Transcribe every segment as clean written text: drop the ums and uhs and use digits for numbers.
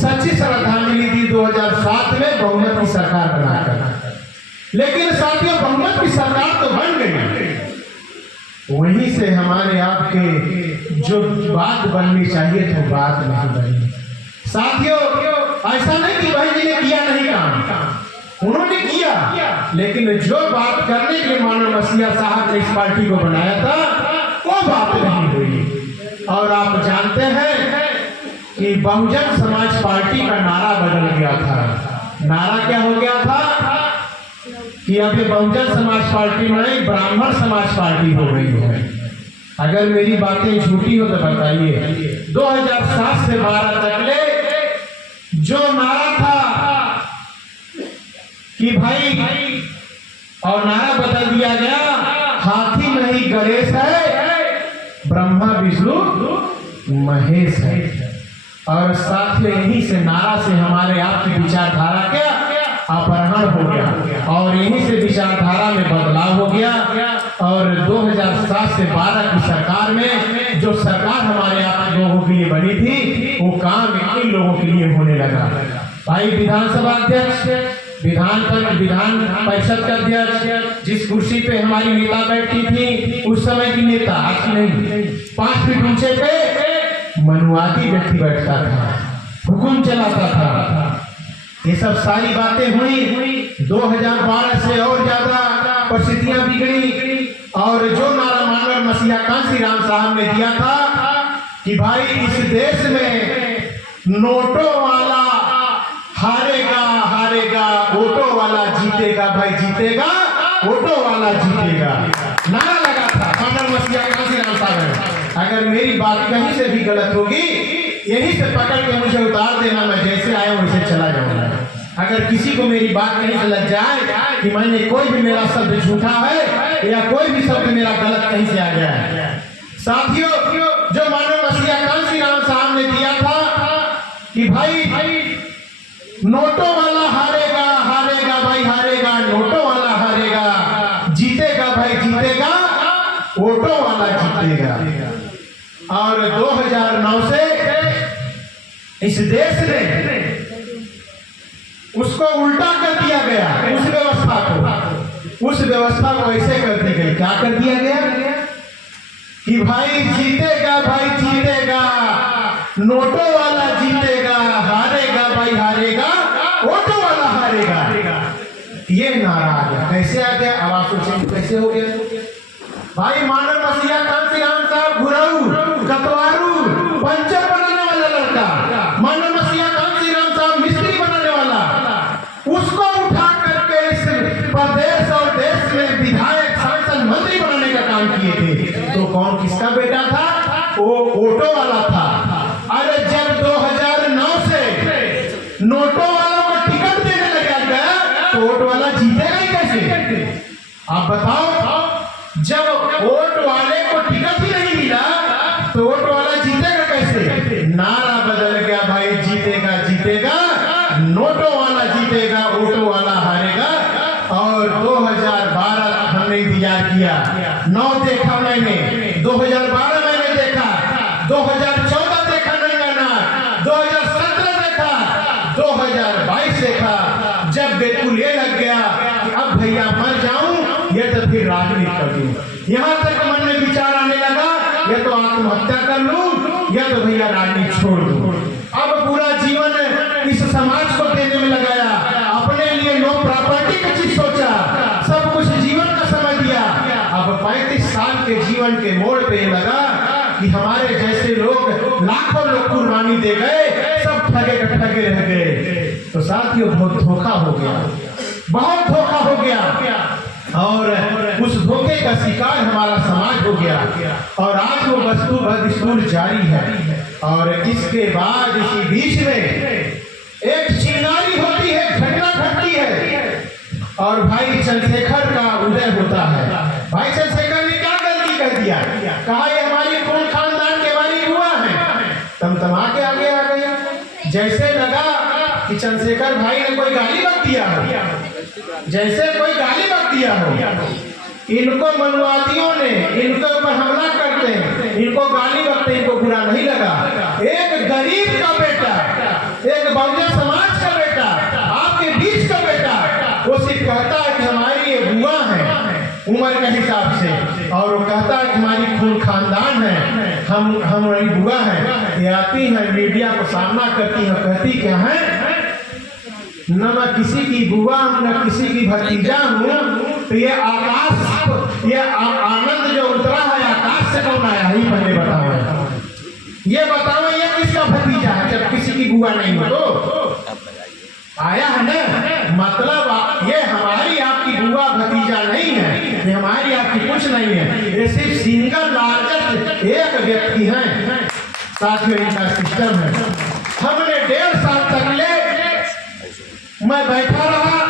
सच्ची श्रद्धांजलि दी 2007 में बहुमत की सरकार बनाकर। लेकिन साथियों, बहुमत की सरकार तो बन गई, वहीं से हमारे आपके जो बात बननी चाहिए तो बात नहीं बनी। साथियों, ऐसा नहीं कि भाई जी ने किया नहीं काम, उन्होंने किया, लेकिन जो बात करने के लिए मानव मसीहा साहब ने इस पार्टी को बनाया था वो बात नहीं हुई। और आप जानते हैं कि बहुजन समाज पार्टी का नारा बदल गया था। नारा क्या हो गया था कि अभी बहुजन समाज पार्टी नहीं, ब्राह्मण समाज पार्टी हो गई है। अगर मेरी बातें झूठी हो तो बताइए। 2007 से 12 तक ले जो नारा था कि भाई, और नारा बदल दिया गया, हाथी नहीं गणेश है, ब्रह्मा विष्णु महेश है। और साथ में यहीं से नारा से हमारे आपकी विचारधारा क्या अपहरण हो गया, और यहीं से विचारधारा में बदलाव हो गया। और 2007 से 12 की सरकार में जो सरकार हमारे आप लोगों के लिए बनी थी, वो काम इन लोगों के लिए होने लगा। भाई विधानसभा अध्यक्ष, विधान परिषद का अध्यक्ष, जिस कुर्सी पे हमारी नेता बैठी थी, उस समय की नेता, आज नहीं, 5 फीट ऊंचे पे मनुवादी व्यक्ति बैठता था, हुकुम चलाता था। ये सब सारी बातें हुई। 2012 से और ज्यादा परिस्थितियां बिगड़ी। और जो नारा मानव मसीहा कांशीराम साहब ने दिया था कि भाई इस देश में नोटों वाला हारेगा हारेगा, वोटों वाला जीतेगा, भाई जीतेगा, वोटों वाला जीतेगा, नारा लगा था मानव मसीहा कांशीराम साहब ने। अगर मेरी बात कहीं से भी गलत होगी, यहीं से पकड़ के मुझे उतार देना, मैं जैसे आया वैसे चला जाऊंगा। अगर किसी को मेरी बात कहीं से लग जाए कि मैंने कोई भी मेरा शब्द झूठा है या कोई भी शब्द मेरा गलत कहीं से आ गया है। साथियों, जो मानव मसीहा कांशीराम साहब ने दिया था कि भाई नोटों वाला हारेगा हारेगा, भाई हारेगा, नोटों वाला हारेगा, जीतेगा भाई जीतेगा, वोटों वाला जीतेगा। और 2009 से इस देश ने उसको उल्टा कर दिया गया, उस व्यवस्था को ऐसे कर दी गई, क्या कर दिया गया कि भाई जीतेगा भाई जीतेगा, नोटों वाला जीतेगा, हारेगा भाई हारेगा, वोटों वाला हारेगा। ये नारा आ गया। कैसे आ गया? अब आप सोचेंगे कैसे हो गया? भाई मानव मसीहा कांशीराम साहब घुराऊ, कतवारू, पंचर बनाने वाला लड़का, मानव मसीहा कांशीराम साहब मिस्त्री बनाने वाला, उसको उठा करके इस प्रदेश और देश में विधायक, सांसद, मंत्री बनाने का काम किए थे। तो कौन किसका बेटा था? वो वोटों वाला था। अरे जब 2009 से नोटों वालों को टिकट देने लगा गया, तो वोट वाला जीतेगा ही कैसे? आप बताओ। जब वोट वाले को टिकट ही नहीं मिला तो वोट वाला जीतेगा कैसे? नारा बदल गया, भाई जीतेगा जीतेगा, नोटों वाला जीतेगा, वोटों वाला हारेगा। और 2012 हमने इंतजार किया, 9 देखा मैंने, 2012 मैंने देखा, 2014 देखा नंगाना, 2017 देखा, 2022 देखा। जब बिल्कुल ये लग गया कि अब भैया मर जाऊं ये तो फिर राजनीति कर दूं, यहाँ तक मन में विचार आने लगा या तो आत्महत्या कर लूं या तो भैया राजनीति छोड़ दूं। अब पूरा जीवन इस समाज को देने में लगाया, अपने लिए नो प्रॉपर्टी की चीज सोचा, सब कुछ जीवन का समय दिया। अब 35 साल के जीवन के मोड़ पे लगा कि हमारे जैसे लोग, लाखों लोग कुर्बानी दे गए, सब ठगे का ठगे रह गए। तो साथियों, बहुत धोखा हो गया, बहुत धोखा हो गया। और उस धोखे का शिकार हमारा समाज हो गया। और आज वो वस्तु बदस्तूर जारी है। और इसके बाद इसी बीच में एक चिंगारी होती है, घटना घटती है, और भाई चंद्रशेखर का उदय होता है। भाई चंद्रशेखर ने क्या गलती कर दिया? कहा ये हमारी कौन खानदान के बारे हुआ है, तमतमा के आगे आ गया। जैसे लगा कि चंद्रशेखर भाई ने कोई गाली बक दिया हो, जैसे कोई गाली बक दिया हो। इनको मनुवादियों ने इनके ऊपर हमला करते हैं, इनको गाली बकते, इनको बुरा नहीं लगा। एक गरीब का बेटा, एक उम्र के हिसाब से, और वो कहता है कि हमारी खून खानदान है, हमारी बुआ है। ये आती है मीडिया को सामना करती है, कहती क्या है, न मैं किसी की बुआ हूँ न किसी की भतीजा हूँ, तो ये आकाश, ये आनंद जो उतरा है आकाश से कौन आया, ही पहले बताओ, ये बताओ ये किसका भतीजा है जब किसी की बुआ नहीं हो तो आया है ना। मतलब ये हमारी आपकी बुआ भतीजा नहीं है, ये हमारी आपकी कुछ नहीं है, ये सिर्फ सिंगल लार्जेस्ट एक व्यक्ति है। साथियों इनका सिस्टम है। हमने 1.5 साल तक ले मैं बैठा रहा,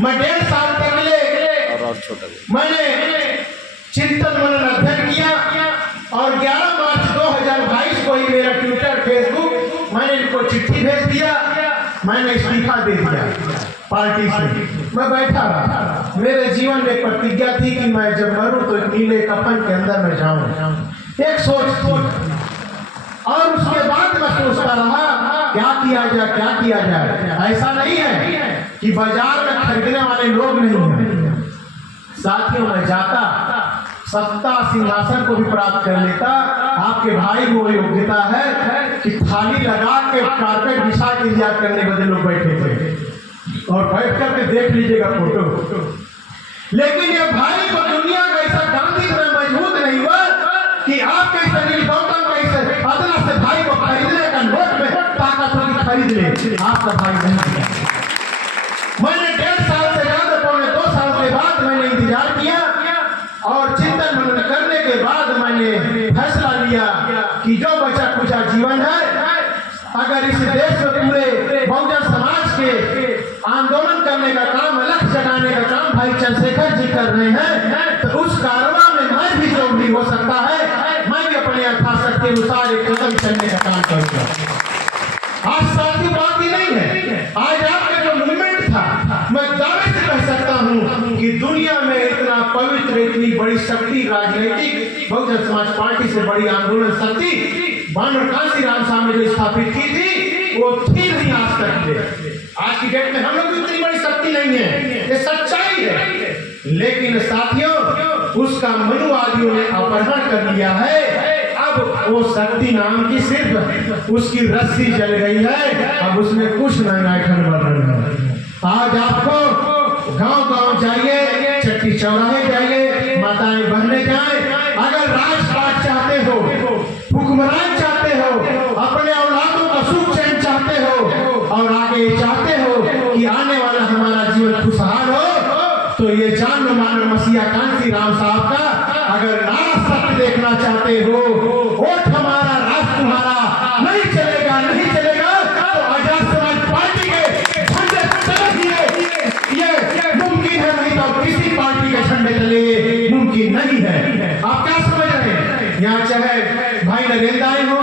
मैं 1.5 साल तक ले मैंने चिंतन मनन अध्ययन किया, और 11 मार्च 2022 को ही मेरा ट्विटर फेसबुक मैंने इनको चिट्ठी भेज दिया, मैंने इस्तीफा दे दिया पार्टी से। मैं बैठा रहा, मेरे जीवन में प्रतिज्ञा थी कि मैं जब मरूं तो एक नीले कफन के अंदर मैं जाऊं, एक सोच थी। और उसके बाद मैं सोचता रहा क्या किया जाए, क्या किया जाए। ऐसा नहीं है कि बाजार में खरीदने वाले लोग नहीं हैं। साथियों मैं जाता, सत्ता सिंहासन को भी प्राप्त कर लेता। आपके भाई को योग्यता है कि थाली लगा के कारपेट बिछा के इंतजार करने बदले लोग बैठे थे, और बैठ करके देख लीजिएगा फोटो। लेकिन ये भाई को दुनिया का ऐसा गांधी इतना मजबूत नहीं हुआ कि आपके शरीर गौतम कैसे अदला से भाई को खरीदने का नोट में ताकत होगी खरीद ले, आपका भाई नहीं है। मैंने 1.5 साल से ज्यादा, पौने 2 साल के बाद मैंने इंतजार किया, और चिंतन मनन करने के बाद मैंने फैसला लिया कि जो बचा कुचा जीवन है, अगर इस देश में पूरे बहुजन समाज के आंदोलन करने का काम, अलग जगाने का काम भाई चंद्रशेखर जी कर रहे हैं, तो उस कारवां में मैं भी जो भी हो सकता है, मैं भी अपने यथाशक्ति अनुसार एक कदम चलने का काम करूंगा। आज साल की बात ही नहीं है, आज आपका जो मूवमेंट था, मैं दावे से कह सकता हूं कि दुनिया में इतना पवित्र, इतनी बड़ी शक्ति राजनीतिक बहुजन समाज पार्टी से बड़ी आंदोलन शक्ति बानर कांशीराम साहब ने जो स्थापित की थी, वो थी नहीं आज तक। आज की डेट में हम लोग इतनी बड़ी शक्ति नहीं है, ये सच्चाई है। लेकिन साथियों उसका मनुवादियों ने अपहरण कर लिया है। अब वो शक्ति नाम की सिर्फ उसकी रस्सी जल गई है, अब उसमें कुछ नहीं आइटम बन रहा है। आज आपको गांव-गांव जाइए, चट्टी चौराहे जाइए, माताएं बहने जाए, अगर राजपाट चाहते हो, हुक्मरान चाहते हो, अपने औलादों का सुख चैन चाहते हो, और आगे चाहते हो कि आने वाला हमारा जीवन खुशहाल हो, तो ये जान लो मानव मसीहा कांशीराम साहब का अगर नारा सत्य देखना चाहते हो, वोट हमारा राष्ट्र तुम्हारा, नहीं चलेगा, नहीं चलेगा तो आजाद समाज पार्टी के झंडे तले ये मुमकिन है, नहीं तो किसी पार्टी के झंडे तले मुमकिन नहीं है। आप क्या समझ रहे हैं? यहाँ चाहे भाई नरेंद्र आए हो,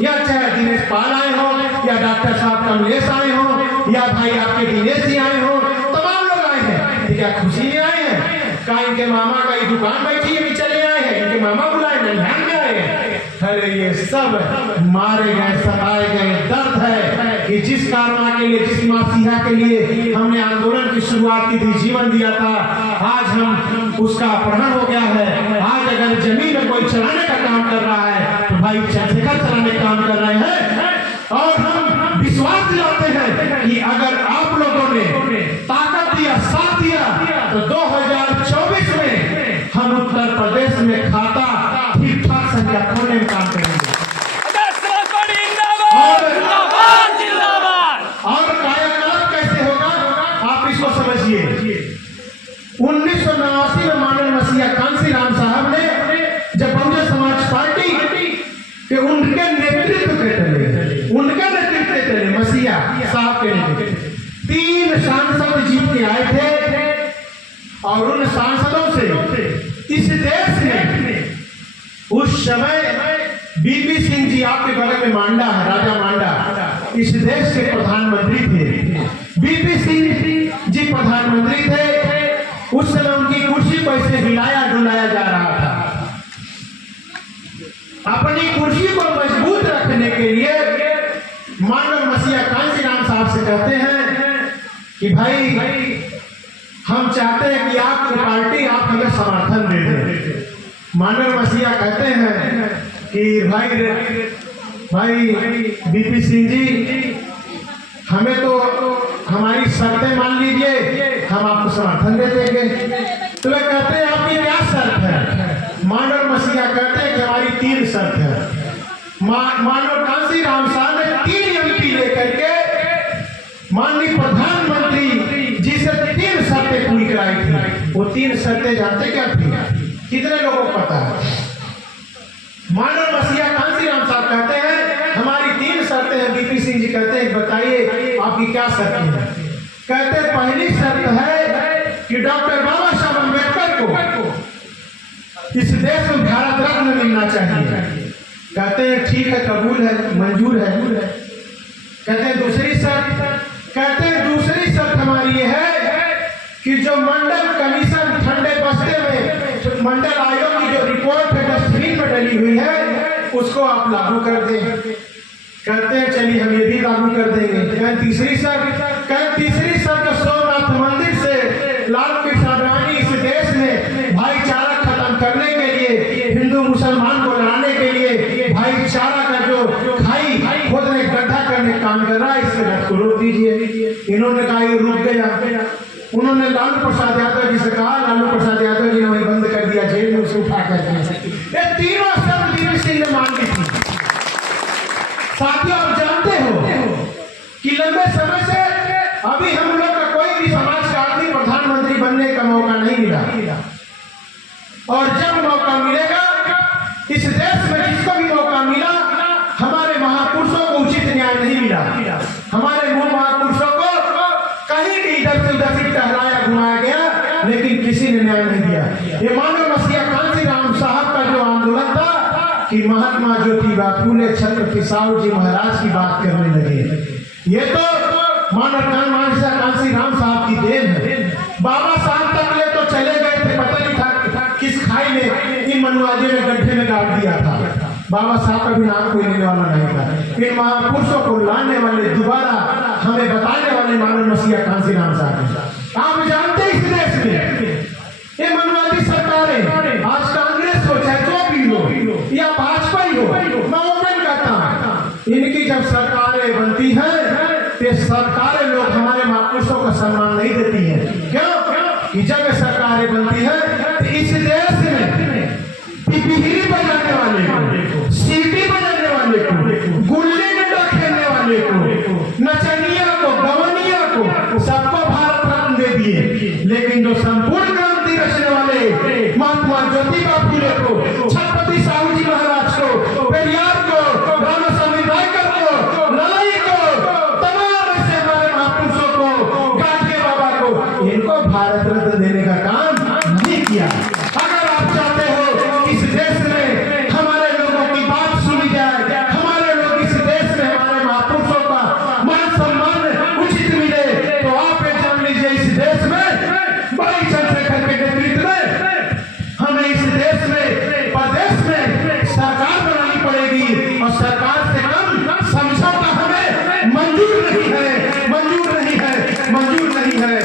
या चाहे दिनेश पाल आए हो, या डॉक्टर साहब कमलेश आए हो, या भाई आपके दिनेश जी आए हो, तमाम लोग आए हैं। क्या खुशी में आए हैं? क्या इनके मामा का दुकान बैठी है, चले आए हैं, इनके मामा बुलाए नहीं में आए हैं? अरे ये सब मारे गए, सताए गए दर्द है कि जिस कारवां के लिए, जिस मसीहा के लिए हमने आंदोलन की शुरुआत की थी, जीवन दिया था, आज हम उसका अपहरण हो गया है। आज अगर जमीन में कोई चलाने का काम कर रहा है तो भाई चंद्रशेखर चलाने का काम कर रहे हैं। और हम विश्वास दिलाते हैं कि अगर आप लोगों ने ताकत दिया, साथ दिया, तो 2024 में हम उत्तर प्रदेश में खाता ठीक ठाक संख्या खोलने में काम करेंगे। और कायाकल्प कैसे होगा आप इसको समझिए। 1989 में मानव मसीहा कांशीराम साहब ने जब बहुजन समाज पार्टी के उनके नेतृत्व के तले, उनके नेतृत्व के तले मसीहा साहब के नेतृत्व 3 सांसद जीत के आए थे, और उन सांसदों से इस देश में उस समय बीपी सिंह जी, आपके बगल में मांडा है, राजा मांडा इस देश के प्रधानमंत्री थे। बीपी सिंह जी प्रधानमंत्री थे, उस समय उनकी कुर्सी पर से हिलाया डुलाया जा रहा था। अपनी कुर्सी को मजबूत रखने के लिए मानव मसीहा कांशीराम साहब से कहते हैं कि भाई हम चाहते हैं कि आपकी पार्टी आप हमें समर्थन दे दे। मानव मसीहा कहते हैं कि भाई बीपी सिंह जी, हमें तो हमारी शर्तें मान लीजिए, हम आपको समर्थन दे देंगे। तो वे कहते हैं आपकी क्या शर्त है? मानव मसीहा कहते हैं कि हमारी 3 शर्त है। मानव कांसी राम साहब ने 3 MP लेकर के माननीय प्रधानमंत्री जी से 3 शर्तें पूरी कराई थी। वो 3 शर्तें जानते क्या थी? कितने लोगों को पता है? मानव मसीहा कांसी राम साहब कहते हैं हमारी 3 शर्तें हैं। बीपी सिंह जी कहते हैं बताइए आपकी क्या शर्तें हैं? कहते हैं पहली शर्त है कि डॉक्टर बाबा साहब अम्बेडकर को इस देश में भारत रत्न मिलना चाहिए। कहते हैं ठीक है, कबूल है, मंजूर है। कहते हैं दूसरी शर्त हमारी ये है कि जो मंडल कमीशन ठंडे बस्ते में मंडल आयोग की जो रिपोर्ट है डस्टबिन में डली हुई है उसको आप लागू कर दें। कहते हैं चलिए हम ये भी लागू कर देंगे। तीसरी शर्त सोमनाथ मंदिर से लाल कृष्ण आडवाणी इस देश में भाईचारा खत्म करने के लिए, हिंदू मुसलमान को लड़ाने के लिए भाईचारा का जो खाई खोदने गड्ढा करने काम कर रहा है, इससे रथ को रोक दीजिए। इन्होंने कहा ये रुक गया। उन्होंने लालू प्रसाद यादव जी से कहा, लालू प्रसाद यादव जी ने वही बंद कर दिया, जेल में उसे उठा कर दिया। ये तीनों शर्त बीपी सिंह ने मान ली थी। साथियों आप जानते हो कि लंबे समय से अभी हम लोग का कोई भी समाज का आदमी प्रधानमंत्री बनने का मौका नहीं मिला, और जब मौका मिलेगा इस देश में जिसको भी मौका मिला, हमारे महापुरुषों को उचित न्याय नहीं मिला। हमारे महापुरुषों को कहीं भी इधर से उधर से टहलाया घुमाया गया, लेकिन किसी ने न्याय नहीं दिया। ये मानव मसीहा कांसी राम साहब का जो आंदोलन था कि महात्मा ज्योतिबा फूले छत्रपति साहू जी महाराज की बात करने लगे, ये तो मानव मसीहा कांसी राम साहब की देन है। बाबा साहब तक ले तो चले गए थे, पता नहीं था किस खाई में इन मनुआजे ने गड्ढे में गाड़ दिया था। बाबा साहब का भी नाम कोई लेने वाला नहीं था। इन महापुरुषों को लाने वाले, दोबारा हमें बताने वाले मानव मसीहा कांसी राम साहब। आप जानते हैं इस देश में ये मनवादी सरकारें, आज कांग्रेस हो चाहे जो भी हो या भाजपा ही हो, मैं ओपन कहता हूं, इनकी जब सरकारें बनती हैं तो सरकारें लोग हमारे महापुरुषों का सम्मान नहीं देती हैं। क्यों? कि जब सरकारें बनती हैं तो इस देश में पिपीहिरी बजाने वाले को, सीटी बजाने वाले को, गुल्ली डंडा खेलने वाले को, नचनिया को, गवनिया को, सबको भारत रत्न दे दिए। लेकिन जो संपूर्ण क्रांति रचने वाले महात्मा ज्योतिबा फूले को, छत्रपति साहू जी महाराज को, पेरियार को, राणा सावरकर को, ललाई को, तमाम ऐसे हमारे महापुरुषों को, गाडगे बाबा को, इनको भारत रत्न देने का काम नहीं किया। अगर आप चाहते हो इस देश में हमारे लोगों की बात सुनी जाए, हमारे लोग इस देश में हमारे महापुरुषों का मान सम्मान उचित मिले, तो आप ये जान लीजिए इस देश में भाई चंद्रशेखर के नेतृत्व में हमें इस देश में प्रदेश में सरकार बनानी पड़ेगी, और सरकार से कम समझौता हमें मंजूर नहीं है, मंजूर नहीं है, मंजूर नहीं है।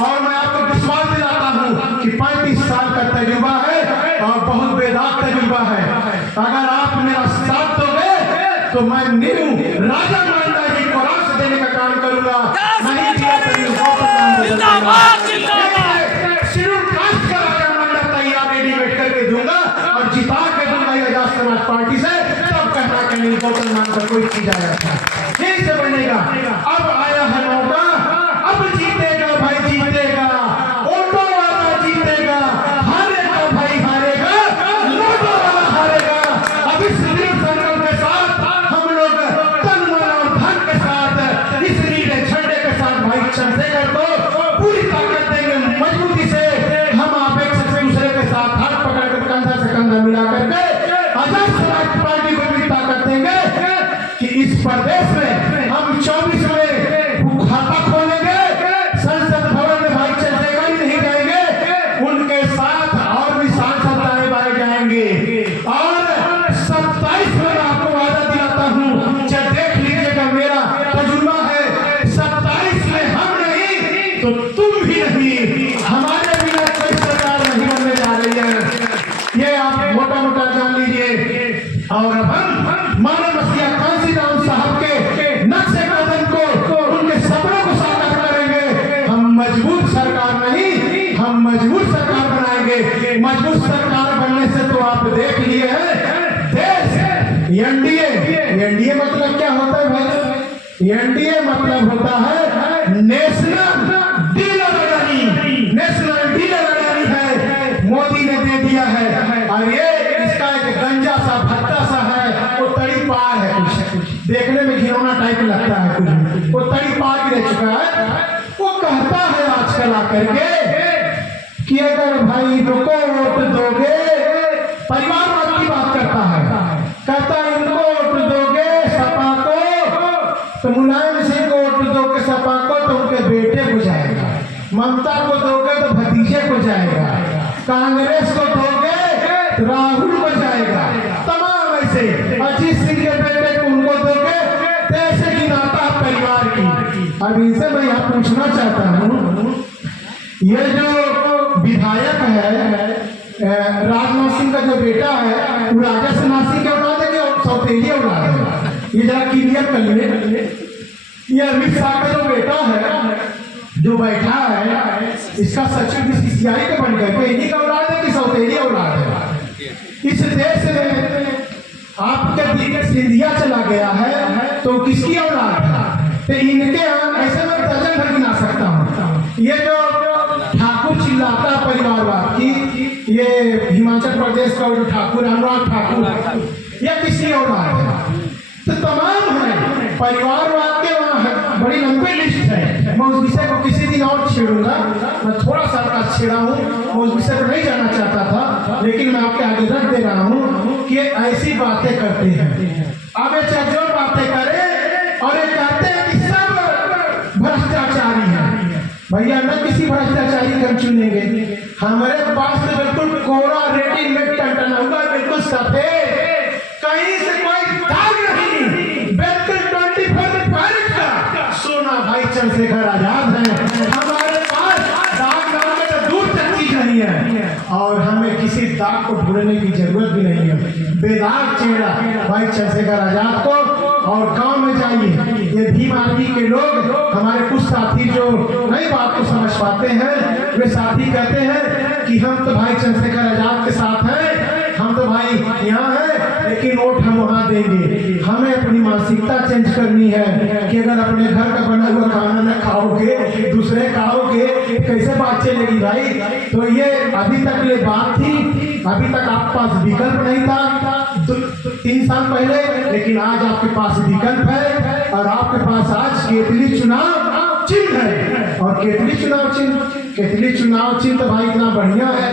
और मैं आपको विश्वास दिलाता हूं कि 35 साल का तजुर्बा है और बहुत बेदाग तजुर्बा है। अगर आप मेरा साथ दोगे तो मैं न्यू राजा मानदा जी को राष्ट्र देने का काम करूंगा। नहीं दिया तो शेड्यूल कास्ट का राजा मानदा तैयार रेडीमेड करके दूंगा और जिता के दूंगा आजाद समाज पार्टी से। तब कहना कि नहीं गौतम मान का कोई चीज आया था, यही से बनेगा। अब आया है मौका, अब जीतेगा भाई जीतेगा, ऑटो वाला जीतेगा, हारेगा भाई हारेगा, लोटो वाला हारेगा। अब इस संकल्प के साथ हम लोग तन मन और धन के साथ इस नीले झंडे के साथ भाई चंद्रशेखर को पूरी ताकत देंगे, मजबूती से हम अपेक्षा से दूसरे के साथ हाथ पकड़कर कंधा से कंधा मिला करके आजाद समाज पार्टी को भी ताकत देंगे कि इस प्रदेश में एनडीए मतलब होता है national dealer Adani. National dealer Adani है, मोदी ने दे दिया है। और ये इसका एक गंजा सा भट्टा सा है, वो तड़ी पार है, कुछ देखने में घिनौना टाइप लगता है, कुछ वो तड़ी पार भी रह चुका है। वो कहता है आजकल आकर के कि अगर भाई इनको वोट दोगे, परिवारवाद की बात करता है, कहता है इनको वोट दोगे सपा को तो मुलायम सिंह को वोट दोगे सपा को तो उनके बेटे को जाएगा, ममता को दोगे तो भतीजे को जाएगा, कांग्रेस को दोगे तो राहुल को जाएगा, तमाम ऐसे अजीत सिंह के बेटे को उनको दोगे, तो ऐसे गिनाता है परिवार की। अब इनसे मैं यहाँ पूछना चाहता हूँ, ये जो विधायक है राजनाथ सिंह का जो बेटा है, वो राजा सिन्हा सिंह के औलाद है कि सौतेली औलाद है? ये जरा क्लियर कर लिए। ये अमित शाह का जो बेटा है जो बैठा है, इसका सचिव बीसीसीआई के बन गए, इन्हीं का औलाद है कि सौतेली औलाद है? इस देश में आपका सिंधिया चला गया है तो किसकी औलाद है? तो इनके ऐसे में दर्जन भर गिना सकता हूँ। ये जो ठाकुर चिल्लाता परिवारवाद की, ये हिमाचल प्रदेश का जो ठाकुर अनुराग ठाकुर, यह किसी और बात है? तो तमाम है परिवारवाद के, वहाँ बड़ी लंबी लिस्ट है। मैं उस विषय को किसी दिन और छेड़ूंगा, मैं थोड़ा सा छेड़ा हूँ, मैं उस विषय को नहीं जाना चाहता था, लेकिन मैं आपके आगे रख दे रहा हूँ कि ऐसी बातें करते हैं। अब ये जो बातें करे और ये कहते हैं कि सब भ्रष्टाचारी है। भैया न किसी भ्रष्टाचारी को चुनेंगे, हमारे पास तो बिल्कुल कोरा रेडीमेड टंटन होगा, बिल्कुल सफेद, कहीं से कोई दाग नहीं, बिल्कुल 24 का सोना भाई चंद्रशेखर आजाद है। हमारे पास दाग नाम का दूर तक चीज नहीं है, और हमें किसी दाग को ढूंढने की जरूरत भी नहीं है। बेदाग चेहरा भाई चंद्रशेखर आजाद को। और गांव में जाइए, ये भीम आर्मी के लोग, हमारे कुछ साथी जो नई बात को समझ पाते हैं, वे साथी कहते हैं कि हम तो भाई चंद्रशेखर आजाद के साथ हैं, हम तो भाई यहाँ हैं, लेकिन वोट हम वहाँ देंगे। हमें अपनी मानसिकता चेंज करनी है कि अगर अपने घर का बना हुआ खाना न खाओगे, दूसरे खाओगे, कैसे बात चलेगी भाई? तो ये अभी तक ये बात थी, अभी तक आपके पास विकल्प नहीं था 3 साल पहले, लेकिन आज आपके पास विकल्प है, और आपके पास आज केतली चुनाव चिन्ह है। और केतली चुनाव चिन्ह तो भाई इतना बढ़िया है,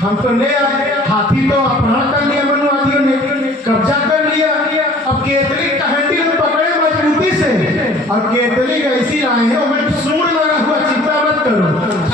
हम तो ले आए। हाथी तो अपहरण कर लिया मनुवादियों ने, कब्जा कर लिया। अब केतली का हैंडल पकड़े मजबूती से, और केतली ऐसी लाए हैं उसमें सूंड लगा हुआ, चिंता मत करो,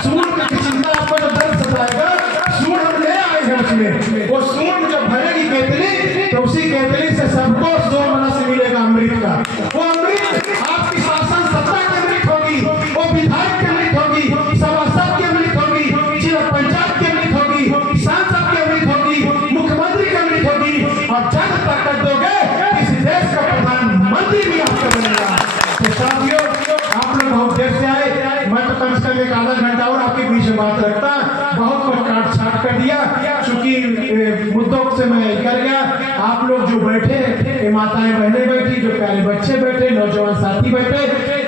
सूंड की चिंता आपको जो दर्द सताएगा, सूंड हम ले आए हैं उसमें। वो सूंड जब भरेगी केतली, तो उसी केतली से सबको 2 मनस मिलेगा अमृत का। वो अमृत आपकी शासन सत्ता की अमृत होगी, वो विधायक की अमृत होगी, सभासद की अमृत होगी, जिला पंचायत की अमृत होगी, सांसद की अमृत होगी, मुख्यमंत्री की अमृत होगी, और जब तक कर दोगे इस देश का प्रधानमंत्री भी आपका बनेगा। तो साथियों, आप लोग बहुत देर से आए, मैं तो कम से कम 1 आधा घंटा और आपके बीच में बात रखता, बहुत कुछ काट छाट कर दिया, चूंकि मुद्दों से मैं कर गया। आप लोग जो बैठे, माताएं बहनें बैठी, जो प्यारे बच्चे बैठे, नौजवान साथी बैठे,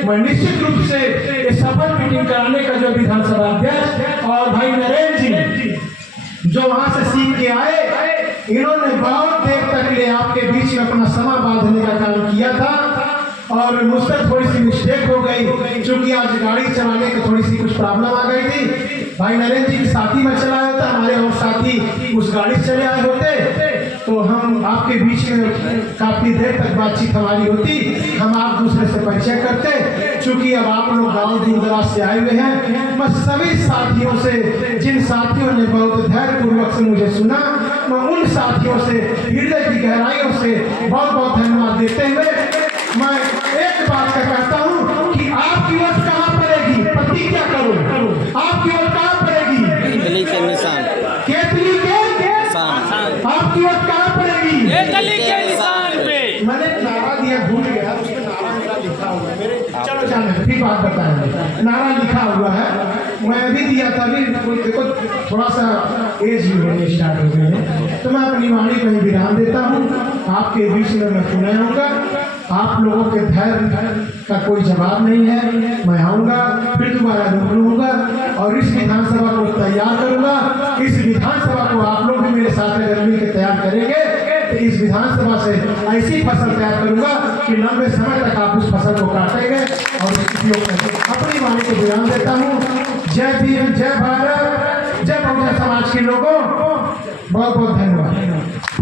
मैं निश्चित रूप से ये सफल मीटिंग कराने का जो विधानसभा अध्यक्ष और भाई नरेंद्र जी जो वहां से सीख के आए, इन्होंने बहुत देर तक ले आपके बीच में अपना समा बांधने का काम किया था, और मुझसे थोड़ी सी मिस्टेक हो गई, क्योंकि आज गाड़ी चलाने की थोड़ी सी कुछ प्रॉब्लम आ गई थी। भाई नरेंद्र जी की साथी में चला होता, हमारे और साथी उस गाड़ी से चले आए होते, तो हम आपके बीच में काफी देर तक बातचीत हमारी होती, हम आप दूसरे से परिचय करते। चूंकि अब आप लोग गाँव दूर दराज से आए हुए हैं, मैं सभी साथियों से, जिन साथियों ने बहुत धैर्यपूर्वक से मुझे सुना, मैं उन साथियों से हृदय की गहराइयों से बहुत बहुत धन्यवाद देते हुए मैं एक बात का कहता हूँ कि आपकी वोट कहाँ पड़ेगी, प्रतिज्ञा करो, आपकी वोट कहाँ पड़ेगी? केतली के निशान, केतली के निशान। आपकी वोट कहाँ पड़ेगी? केतली के निशान पे। मैंने नारा दिया, भूल गया, उसमें नारा मेरा लिखा चलो जाने दो, फिर बात बताएंगे। नारा लिखा हुआ है, मैं भी दिया था, अभी देखो थोड़ा सा एज भी होने स्टार्ट हो गई है, तो मैं अपनी वाणी को विराम देता हूँ। आपके बीच में मैं सुना होगा, आप लोगों के धैर्य का कोई जवाब नहीं है। मैं आऊँगा, फिर दोबारा रूबरू लूँगा और इस विधानसभा को तैयार करूँगा। इस विधानसभा को आप लोग भी मेरे साथ अगर मिलकर तैयार करेंगे तो इस विधानसभा से ऐसी फसल तैयार करूँगा कि लंबे समय तक आप उस फसल को काटेंगे और उपयोग करेंगे। अपनी वाणी को विराम देता हूँ। जय भीम, जय भारत, जय बहुजन समाज के लोगों, बहुत बहुत धन्यवाद।